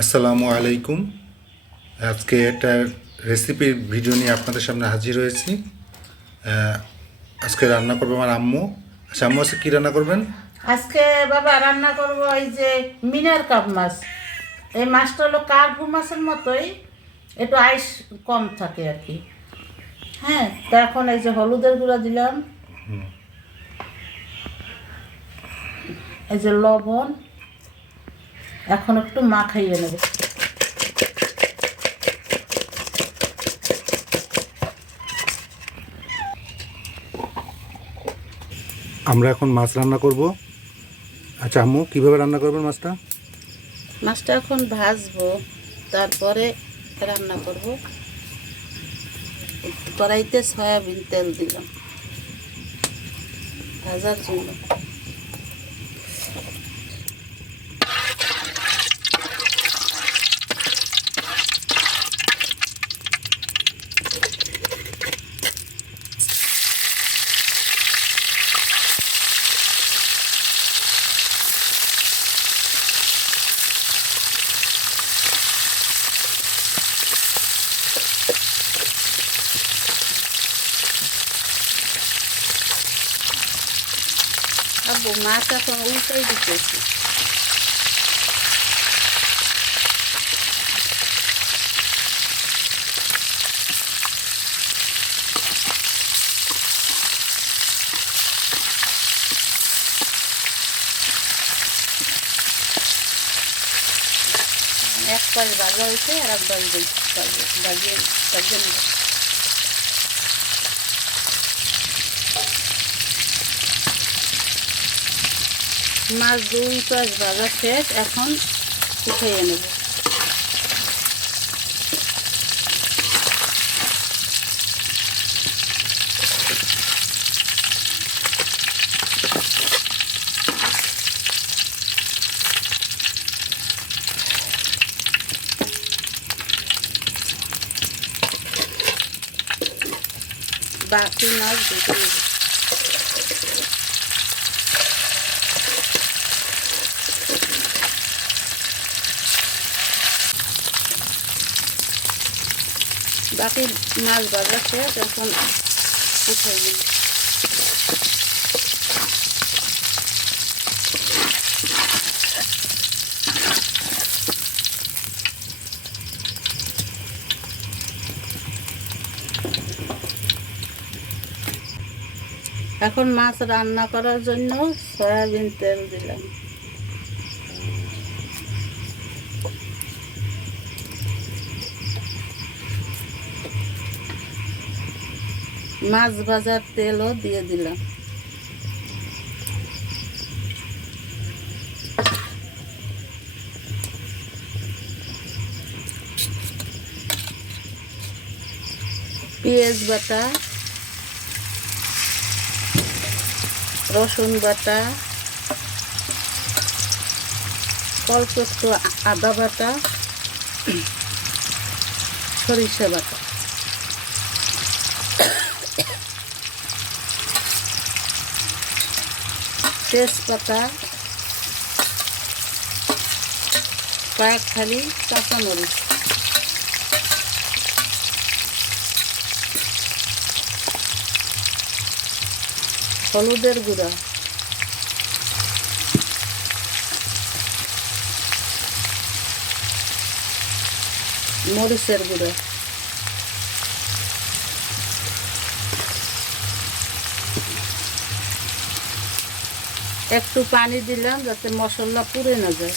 আসসালামু আলাইকুম। আজকে একটা রেসিপির ভিডিও নিয়ে আপনাদের সামনে হাজির হয়েছি। আহ, আজকে রান্না করবো আমার আম্মু। আচ্ছা আম্মু, আজকে কী রান্না করবেন? আজকে বাবা রান্না করব এই যে মিনার কাপ মাছ। এই মাছটা হলো কার্পু মাছের মতোই, একটু আইস কম থাকে আর কি। হ্যাঁ, তো এখন এই যে হলুদের গুঁড়া দিলাম, এই যে লবণ, এখন একটু মাখাইয়ে নেব। আমরা এখন মাছ রান্না করব। আচ্ছা আম্মু, কীভাবে রান্না করবেন মাছটা? মাছটা এখন ভাজবো, তারপরে রান্না করব। কড়াইতে সয়াবিন তেল দিলাম ভাজার জন্য। আব্বু, মাছ এখন উল্টাই দিতেছি। এক পাশ ভাজা হয়েছে, আর এক পাশ ভাজিয়ে ভাজিয়ে নেব। মাছ দুই পাশ ভাজা শেষ, এখন উঠিয়ে নেব। বাকি মাছ ঢেকে নেব। বাকি মাছ ভাজা শেষ, এখন উঠে দিন। এখন মাছ রান্না করার জন্য সয়াবিন তেল দিলাম। মাছ ভাজার তেলও দিয়ে দিলাম। পেঁয়াজ বাটা, রসুন বাটা, অল্প একটু আদা বাটা, সরিষা বাটা, তেজপাতা, কয়েক খালি কাঁচামরিচ, হলুদের গুঁড়া, মরিচের গুঁড়া, একটু পানি দিলাম যাতে মশলা পুড়ে না যায়।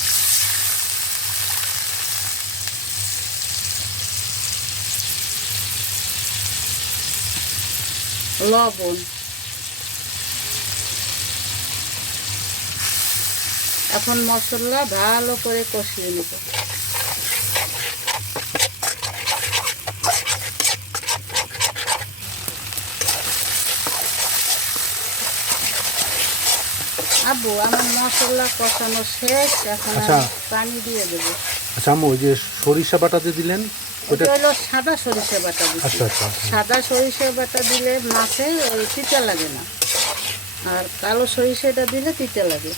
লবণ, এখন মশলা ভালো করে কষিয়ে নেব। আব্বু, আমার মশলা কষানো শেষ, এখন আচ্ছা। আমি পানি দিয়ে দেবো। আচ্ছা আম্মু, ওই যে সরিষা বাটা যে দিলেন ওটা? ওটা হলো সাদা সরিষা বাটা দিচ্ছি। আচ্ছা আচ্ছা আচ্ছা। সাদা সরিষা বাটা দিলে মাছে ওই তিতা লাগে না, আর কালো সরিষাটা দিলে তিতা লাগে।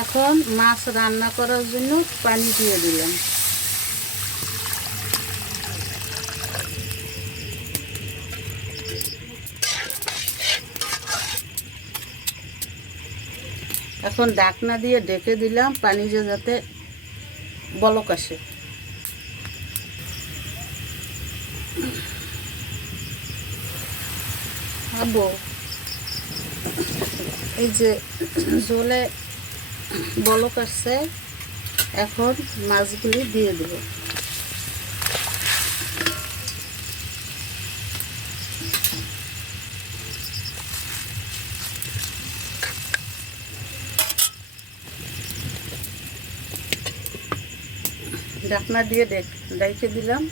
এখন মাছ রান্না করার জন্য পানি দিয়ে দিলাম। এখন ঢাকনা দিয়ে ঢেকে দিলাম পানি যাতে বলক আসে। আবো এই যে জলে বলক আসছে, এখন মাছগুলি দিয়ে দেব। ঢাকনা দিয়ে ঢেকে দিলাম।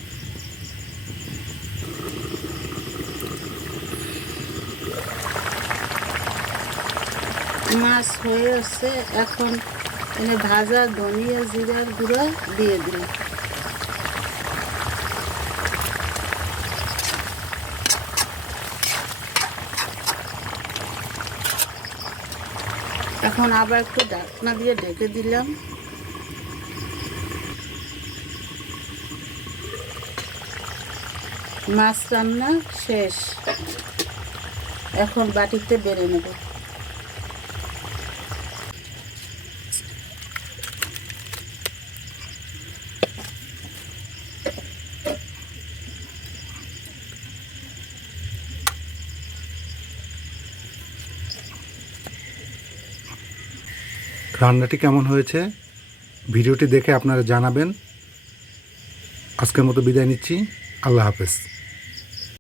মাছ হয়ে আসছে, এখন এনে ভাজা ধনিয়া জিরার গুঁড়া দিয়ে দিলাম। এখন আবার একটু ঢাকনা দিয়ে ঢেকে দিলাম। মাছ রান্না শেষ, এখন বাটিতে বেড়ে নেব। রান্নাটি কেমন হয়েছে ভিডিওটি দেখে আপনারা জানাবেন। আজকের মতো বিদায় নিচ্ছি। আল্লাহ হাফেজ।